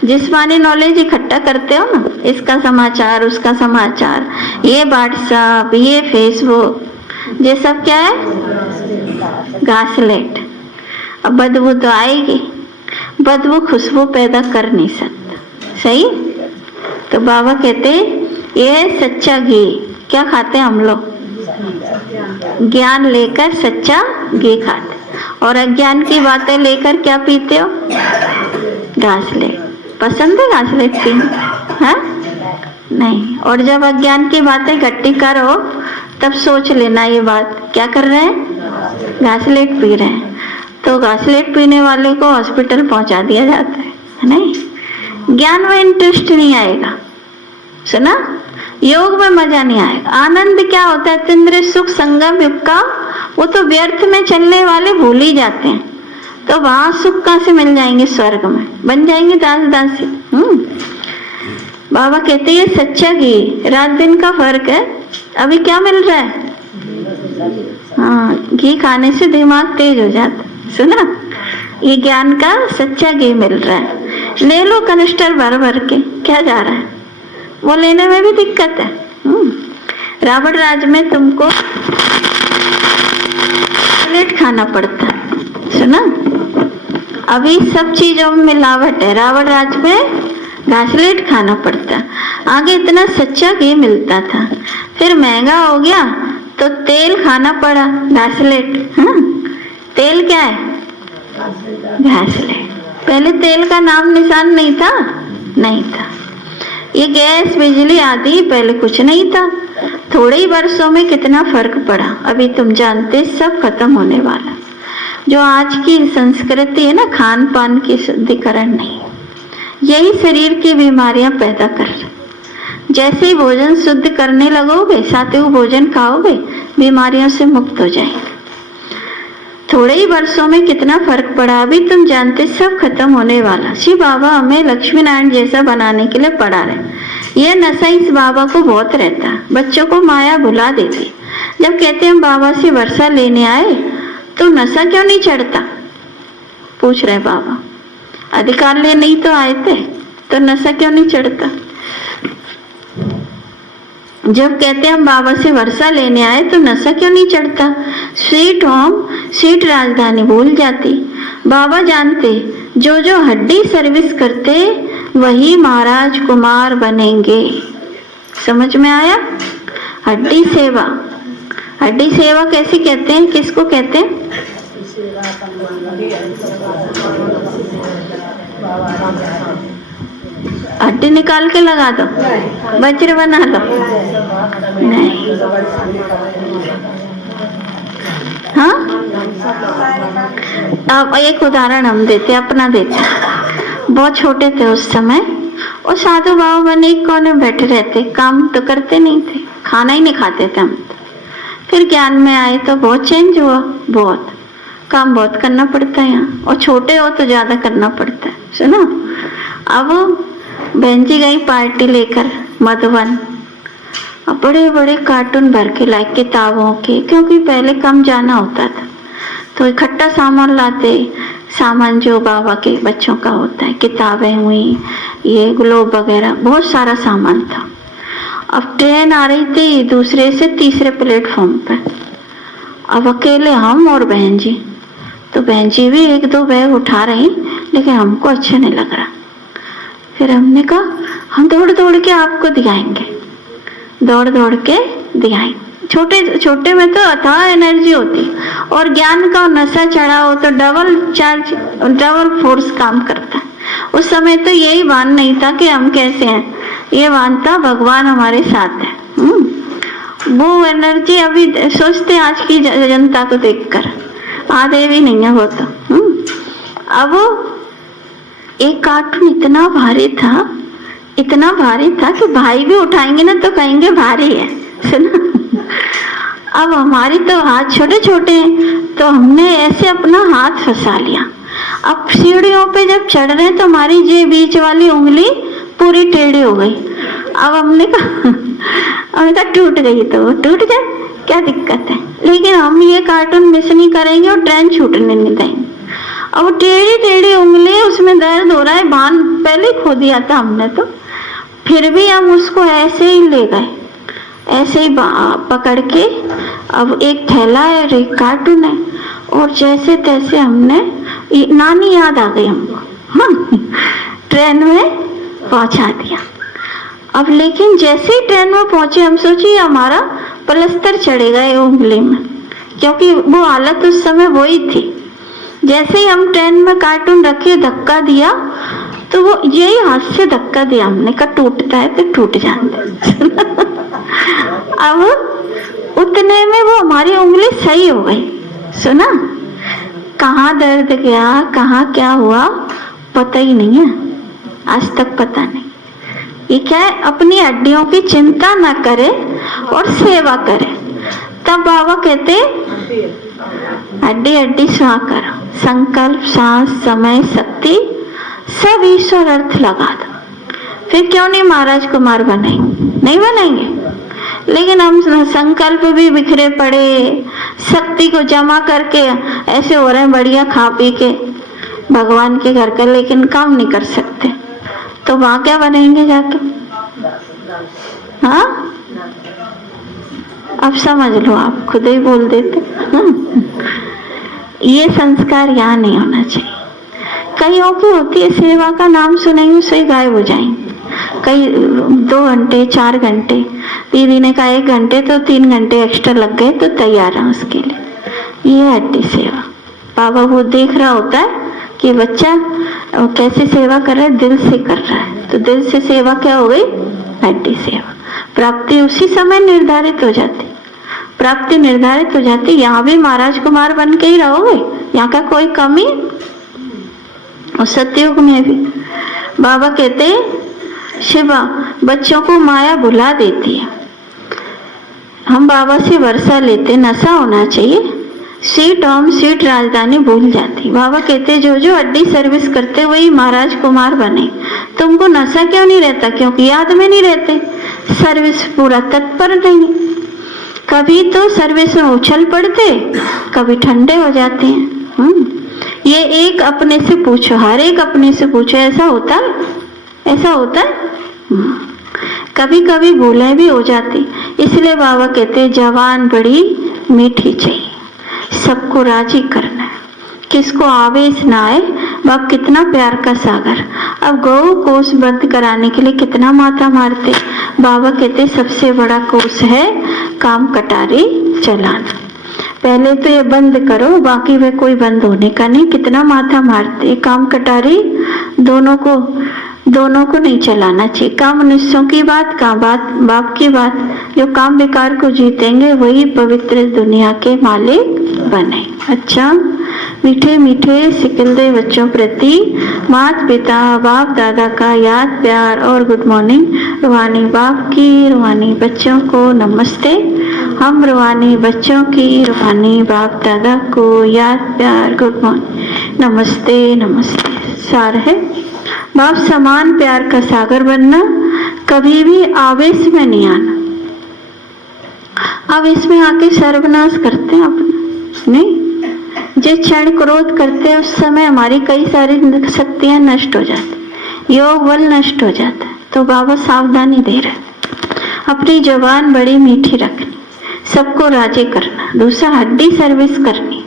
जिस्मानी नॉलेज इकट्ठा करते हो ना, इसका समाचार उसका समाचार, ये व्हाट्सएप ये फेसबुक, ये सब क्या है? घासलेट। अब बदबू तो आएगी, बदबू खुशबू पैदा कर नहीं सकता, सही? तो बाबा कहते ये सच्चा घी। क्या खाते हम लोग? ज्ञान लेकर सच्चा घी खाते। और अज्ञान की बातें लेकर क्या पीते हो? घासलेट। पसंद है घासलेट पीना? हाँ नहीं। और जब अज्ञान की बातें इकट्ठी करो तब सोच लेना ये बात, क्या कर रहे हैं? घासलेट पी रहे हैं। तो घासलेट पीने वाले को हॉस्पिटल पहुंचा दिया जाता है नहीं? ज्ञान में इंटरेस्ट नहीं आएगा, सुना? योग में मजा नहीं आएगा। आनंद क्या होता है? तीव्र सुख संगम युग का, वो तो व्यर्थ में चलने वाले भूल ही जाते हैं। तो वहां सुख कहां से मिल जाएंगे? स्वर्ग में बन जाएंगे दास दासी। बाबा कहते हैं ये सच्चा घी, रात दिन का फर्क है। अभी क्या मिल रहा है? हाँ, घी खाने से दिमाग तेज हो जाता, सुना? ये ज्ञान का सच्चा घी मिल रहा है। ले लो कनिस्टर भर भर के, क्या जा रहा है? वो लेने में भी दिक्कत है। रावण राज में तुमको घासलेट खाना पड़ता है, सुना? अभी सब चीजों में मिलावट है। रावण राज में घासलेट खाना पड़ता है। आगे इतना सच्चा घी मिलता था, फिर महंगा हो गया तो तेल खाना पड़ा, घासलेट। तेल क्या है? घासलेट। पहले तेल का नाम निशान नहीं था, नहीं था। ये गैस बिजली आदि पहले कुछ नहीं था। थोड़े ही वर्षों में कितना फर्क पड़ा, अभी तुम जानते, सब खत्म होने वाला। जो आज की संस्कृति है ना, खान पान की शुद्धिकरण नहीं, यही शरीर की बीमारियां पैदा कर रही। जैसे ही भोजन शुद्ध करने लगोगे, सात्विक भोजन खाओगे, बीमारियों से मुक्त हो जाएंगे। थोड़े ही वर्षों में कितना फर्क पड़ा, अभी तुम जानते, सब खत्म होने वाला। शिव बाबा हमें लक्ष्मी नारायण जैसा बनाने के लिए पढ़ा रहे। यह नशा इस बाबा को बहुत रहता, बच्चों को माया भुला देती। जब कहते हम बाबा से वर्षा लेने आए तो नशा क्यों नहीं चढ़ता? पूछ रहे बाबा। अधिकार लेने ही तो आए थे, तो नशा क्यों नहीं चढ़ता? जब कहते हम बाबा से वर्षा लेने आए तो नशा क्यों नहीं चढ़ता? स्वीट होम, स्वीट राजधानी भूल जाती। बाबा जानते, जो जो हड्डी सर्विस करते वही महाराज कुमार बनेंगे। समझ में आया? हड्डी सेवा। हड्डी सेवा कैसे कहते हैं? किसको कहते हैं? हड्डी निकाल के लगा दो, वज्र बना लो, नहीं। हाँ, अब एक उदाहरण हम देते, अपना देते। बहुत छोटे थे उस समय, और साधु बाबा बने एक कोने में बैठे रहते, काम तो करते नहीं थे, खाना ही नहीं खाते थे हम। फिर ज्ञान में आए तो बहुत चेंज हुआ, बहुत काम बहुत करना पड़ता है यहाँ, और छोटे हो तो ज्यादा करना पड़ता है, सुनो। अब बहन जी गई पार्टी लेकर मधुबन, अब बड़े बड़े कार्टून भर के लाए किताबों के, क्योंकि पहले कम जाना होता था तो इकट्ठा सामान लाते। सामान जो बाबा के बच्चों का होता है, किताबें हुई, ये ग्लोब वगैरह, बहुत सारा सामान था। अब ट्रेन आ रही थी दूसरे से तीसरे प्लेटफॉर्म पे, अब अकेले हम और बहन जी। तो बहन जी भी एक दो बैग उठा रही, लेकिन हमको अच्छा नहीं लग रहा। फिर हमने कहा हम दौड़ दौड़ के आपको दिखाएंगे, दौड़ दौड़ के दिखाएंगे। छोटे छोटे में तो अथाह एनर्जी होती, और ज्ञान का नशा चढ़ा हो तो डबल चार्ज, डबल फोर्स काम करता है। उस समय तो यही भान नहीं था कि हम कैसे हैं, ये भान था भगवान हमारे साथ है। वो एनर्जी अभी सोचते आज की जनता को देखकर, आधे भी नहीं है वो तो। अब एक कार्टून इतना भारी था, इतना भारी था कि भाई भी उठाएंगे ना तो कहेंगे भारी है, सुना। अब हमारी तो हाथ छोटे छोटे हैं, तो हमने ऐसे अपना हाथ फंसा लिया। अब सीढ़ियों पे जब चढ़ रहे हैं तो हमारी ये बीच वाली उंगली पूरी टेढ़ी हो गई। अब हमने कहा टूट गई तो टूट जाए, क्या दिक्कत है, लेकिन हम ये कार्टून मिस नहीं करेंगे और ट्रेन छूटने नहीं देंगे। अब टेढ़ी टेढ़ी उंगली, उसमें दर्द हो रहा है, भान पहले खो दिया था हमने तो, फिर भी हम उसको ऐसे ही ले गए, ऐसे ही पकड़ के। अब एक थैला है और एक कार्टून है, और जैसे तैसे हमने, नानी याद आ गई हमको, ट्रेन में पहुंचा दिया। अब लेकिन जैसे ही ट्रेन में पहुंचे हम सोचिए हमारा प्लास्टर चढ़ेगा ये उंगली में, क्योंकि वो हालत उस समय वही थी। जैसे ही हम ट्रेन में कार्टून रखे धक्का दिया तो वो यही हाथ से धक्का दिया, हमने कहा टूटता है तो टूट जाता है। अब उतने में वो हमारी उंगली सही हो गई। सुना, कहाँ दर्द गया, कहाँ क्या हुआ पता ही नहीं है, आज तक पता नहीं। ये क्या है, अपनी हड्डियों की चिंता ना करे और सेवा करे। तब बाबा कहते हड्डी हड्डी सुहा करो, संकल्प, सांस, समय, शक्ति सब ईश्वर अर्थ लगा दो। फिर क्यों नहीं महाराज कुमार बनेंगे, नहीं बनेंगे। लेकिन हम संकल्प भी बिखरे पड़े, शक्ति को जमा करके ऐसे हो रहे हैं बढ़िया खा पी के भगवान के घर का, लेकिन काम नहीं कर सकते। तो वहां क्या बनेंगे जाके? हाँ, अब समझ लो, आप खुद ही बोल देते। ये संस्कार यहाँ नहीं होना चाहिए। कईयों की होती है सेवा का नाम सुनेंगे से गायब हो जाएंगे, कई 2 घंटे 4 घंटे, दीदी ने कहा 1 घंटे तो 3 घंटे एक्स्ट्रा लग गए तो तैयार है उसके लिए। ये हड्डी सेवा। बाबा वो देख रहा होता है कि बच्चा कैसे सेवा कर रहा है, दिल से कर रहा है, तो दिल से सेवा क्या हो गई? हड्डी सेवा। प्राप्ति उसी समय निर्धारित हो जाती, प्राप्ति निर्धारित हो जाती। यहाँ भी महाराज कुमार बन के ही रहोगे, यहाँ का कोई कमी। और सतयुग में भी बाबा कहते शिवा बच्चों को माया भुला देती है। हम बाबा से वर्षा लेते, नशा होना चाहिए, स्वीट होम स्वीट राजधानी भूल जाती। बाबा कहते जो जो हड्डी सर्विस करते वही महाराज कुमार बने। तुमको नशा क्यों नहीं रहता? क्योंकि याद में नहीं रहते, सर्विस पूरा तत्पर नहीं। कभी तो सर्विस में उछल पड़ते, कभी ठंडे हो जाते हैं। ये एक अपने से पूछो, हर एक अपने से पूछो, ऐसा होता है? ऐसा होता है? कभी कभी भूलें भी हो जाती। इसलिए बाबा कहते जवान बड़ी मीठी चाहिए, सबको राजी करना है, किसको आवेश ना आए। बाप कितना प्यार का सागर। अब गौ कोष बंद कराने के लिए कितना माथा मारते। बाबा कहते सबसे बड़ा कोष है काम कटारी चलाना। पहले तो ये बंद करो, बाकी वे कोई बंद होने का नहीं। कितना माथा मारते, काम कटारी दोनों को नहीं चलाना चाहिए। काम मनुष्यों की बात, काम बाप की बात। जो काम विकार को जीतेंगे वही पवित्र दुनिया के मालिक बने। अच्छा, मीठे मीठे सिकिलदे बच्चों प्रति माता पिता बाप दादा का याद प्यार और गुड मॉर्निंग। रूहानी बाप की, रूहानी बच्चों को नमस्ते। हम रूहानी बच्चों की रूहानी बाप दादा को याद प्यार गुड मॉर्निंग नमस्ते नमस्ते। सार है बाप समान प्यार का सागर बनना, कभी भी आवेश में नहीं आना। आवेश में आके सर्वनाश करते हैं अपना, नहीं। जिस क्षण क्रोध करते हैं उस समय हमारी कई सारी शक्तियां नष्ट हो जाती, योग बल नष्ट हो जाता है। तो बाबा सावधानी दे रहे, अपनी जबान बड़ी मीठी रखनी, सबको राजी करना। दूसरा हड्डी सर्विस करनी।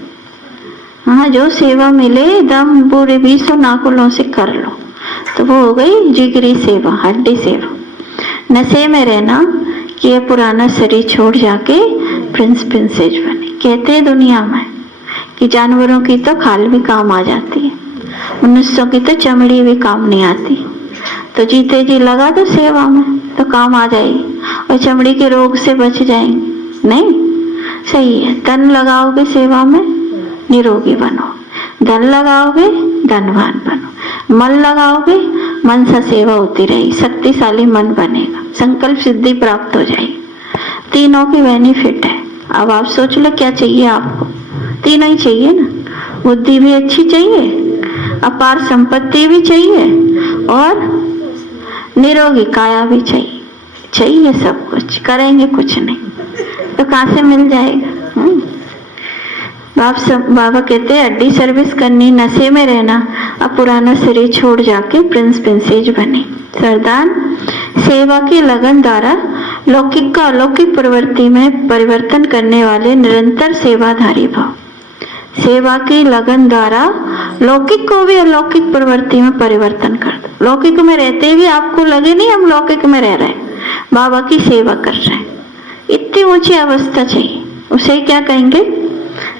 हाँ, जो सेवा मिले दम पूरे 20 नाकुलों से कर लो, तो वो हो गई जिगरी सेवा, हड्डी सेवा। नशे में रहना कि ये पुराना शरीर छोड़ जाके प्रिंस प्रिंसेस बने। कहते हैं दुनिया में कि जानवरों की तो खाल भी काम आ जाती है, मनुष्यों की तो चमड़ी भी काम नहीं आती। तो जीते जी लगा दो सेवा में तो काम आ जाएगी और चमड़ी के रोग से बच जाएंगे। नहीं, सही है। धन लगाओगे सेवा में निरोगी बनो, धन लगाओगे धनवान बनो, मन लगाओगे मन से सेवा होती रहेगी, शक्तिशाली मन बनेगा, संकल्प सिद्धि प्राप्त हो जाएगी। तीनों की बेनिफिट है। अब आप सोच लो क्या चाहिए आपको? तीनों ही चाहिए ना। बुद्धि भी अच्छी चाहिए, अपार संपत्ति भी चाहिए और निरोगी काया भी चाहिए। चाहिए सब कुछ, करेंगे कुछ नहीं तो कहाँ से मिल जाएगा? बाबा कहते हैं हड्डी सर्विस करनी, नशे में रहना, अब पुराना शरीर छोड़ जाके प्रिंस प्रिंसेस बने। सरदार सेवा की लगन द्वारा लौकिक का अलौकिक प्रवृत्ति में परिवर्तन करने वाले निरंतर सेवाधारी भाव। सेवा की लगन द्वारा लौकिक को भी अलौकिक प्रवृत्ति में परिवर्तन कर दो। लौकिक में रहते भी आपको लगे नहीं हम लौकिक में रह रहे हैं, बाबा की सेवा कर रहे हैं। इतनी ऊंची अवस्था चाहिए, उसे क्या कहेंगे?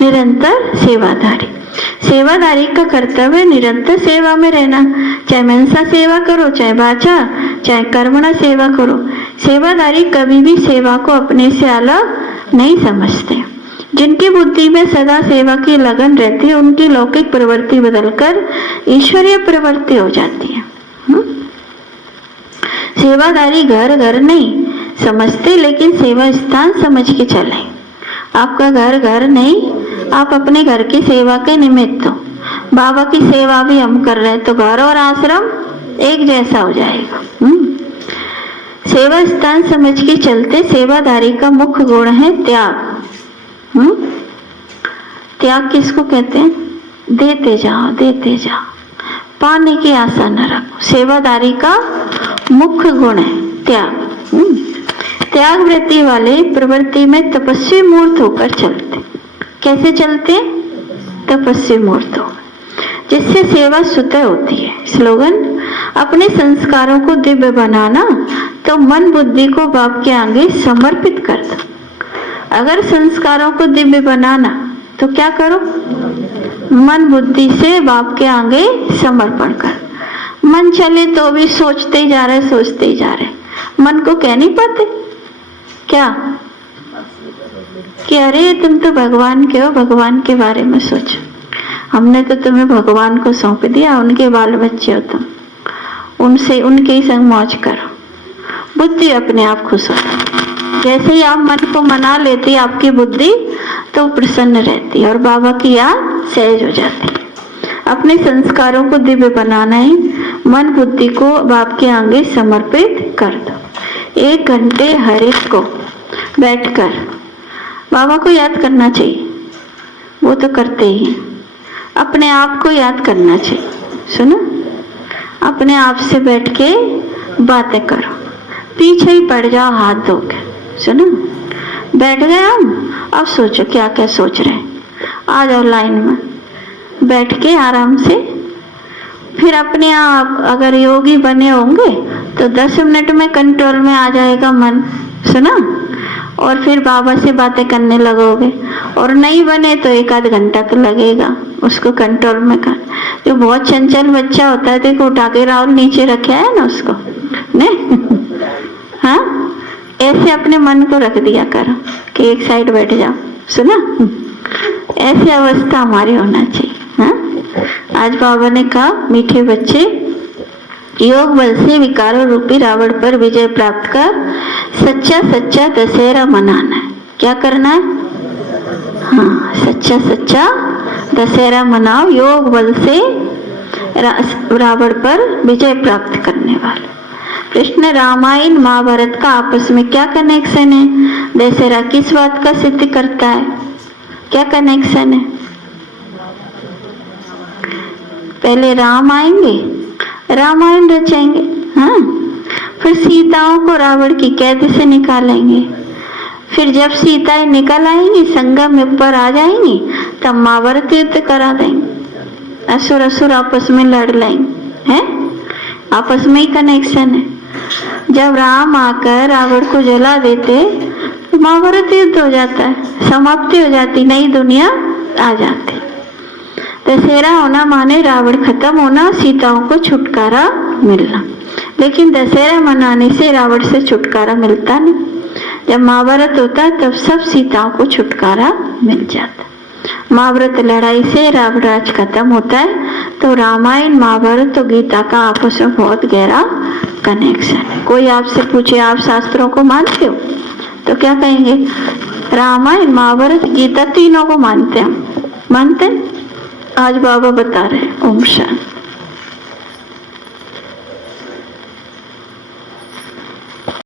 निरंतर सेवाधारी। सेवादारी का कर्तव्य निरंतर सेवा में रहना, चाहे मनसा सेवा करो, चाहे वाचा, चाहे कर्मणा सेवा करो। सेवादारी कभी भी सेवा को अपने से अलग नहीं समझते। जिनकी बुद्धि में सदा सेवा की लगन रहती है, उनकी लौकिक प्रवृत्ति बदलकर ईश्वरीय प्रवृत्ति हो जाती है। सेवादारी घर घर नहीं समझते, लेकिन सेवा स्थान समझ के चले। आपका घर घर नहीं, आप अपने घर की सेवा के निमित्त हो। बाबा की सेवा भी हम कर रहे हैं तो घर और आश्रम एक जैसा हो जाएगा। सेवा स्थान समझ के चलते सेवादारी का मुख्य गुण है त्याग। त्याग किसको कहते हैं? देते जाओ, देते जाओ, पाने की आशा न रखो। सेवादारी का मुख्य गुण है त्याग। त्याग वृत्ति वाले प्रवृत्ति में तपस्वी मूर्त होकर चलते। कैसे चलते? तपस्वी मूर्त हो, जिससे सेवा स्वतः होती है। स्लोगन: अपने संस्कारों को दिव्य बनाना तो मन बुद्धि को बाप के आगे समर्पित कर दो। अगर संस्कारों को दिव्य बनाना तो क्या करो? मन बुद्धि से बाप के आगे समर्पण कर। मन चले तो भी सोचते ही जा रहे, सोचते ही जा रहे। मन को कह नहीं पाते क्या कि अरे तुम तो भगवान के हो, भगवान के बारे में सोचो। हमने तो तुम्हें भगवान को सौंप दिया, उनके बाल बच्चे हो तुम, उनसे उनके ही संग मौज करो। बुद्धि अपने आप खुश हो। जैसे ही आप मन को मना लेती आपकी बुद्धि, तो प्रसन्न रहती और बाबा की याद सहज हो जाती है। अपने संस्कारों को दिव्य बनाना है, मन बुद्धि को बाप के आगे समर्पित कर दो। 1 घंटे हर एक को बैठकर बाबा को याद करना चाहिए, वो तो करते ही। अपने आप को याद करना चाहिए। सुनो, अपने आप से बैठ के बातें करो, पीछे ही पड़ जाओ हाथ धो के। सुनो, बैठ गए हम, अब सोचो क्या क्या सोच रहे हैं। आ जाओ लाइन में बैठ के आराम से। फिर अपने आप अगर योगी बने होंगे तो 10 मिनट में कंट्रोल में आ जाएगा मन। सुना? और फिर बाबा से बातें करने लगोगे। और नहीं बने तो 1 आध घंटा तो लगेगा उसको कंट्रोल में कर। जो बहुत चंचल बच्चा होता है, देखो उठा के राहुल नीचे रखे है ना उसको, नहीं? हाँ, ऐसे अपने मन को रख दिया करो कि एक साइड बैठ जाओ। सुना? ऐसी अवस्था हमारी होना चाहिए। हाँ? आज बाबा ने कहा, मीठे बच्चे, योग बल से विकारों रूपी रावण पर विजय प्राप्त कर सच्चा सच्चा दशहरा मनाना है। क्या करना है? हाँ, सच्चा सच्चा दशहरा मनाओ, योग बल से रावण पर विजय प्राप्त करने वाले। कृष्ण रामायण महाभारत का आपस में क्या कनेक्शन है? दशहरा किस बात का सिद्ध करता है? क्या कनेक्शन है? पहले राम आएंगे, रामायण रचेंगे, हाँ, फिर सीताओं को रावण की कैद से निकालेंगे। फिर जब सीताएं निकल आएंगी, संगम में ऊपर आ जाएंगी, तब महाभारत युद्ध करा देंगे। असुर असुर आपस में लड़ लेंगे, हैं? आपस में ही कनेक्शन है। जब राम आकर रावण को जला देते तो महाभारत युद्ध हो जाता है, समाप्ति हो जाती, नई दुनिया आ जाती। दशहरा होना माने रावण खत्म होना, सीताओं को छुटकारा मिलना। लेकिन दशहरा मनाने से रावण से छुटकारा मिलता नहीं। जब महाभारत होता है तब सब सीताओं को छुटकारा मिल जाता। महाभारत लड़ाई से रावण राज खत्म होता है। तो रामायण महाभारत और गीता का आपस में बहुत गहरा कनेक्शन है। कोई आपसे पूछे आप शास्त्रों को मानते हो, तो क्या कहेंगे? रामायण महाभारत गीता तीनों को मानते हैं। मानते हैं? आज बाबा बता रहे हैं। ओम शांति।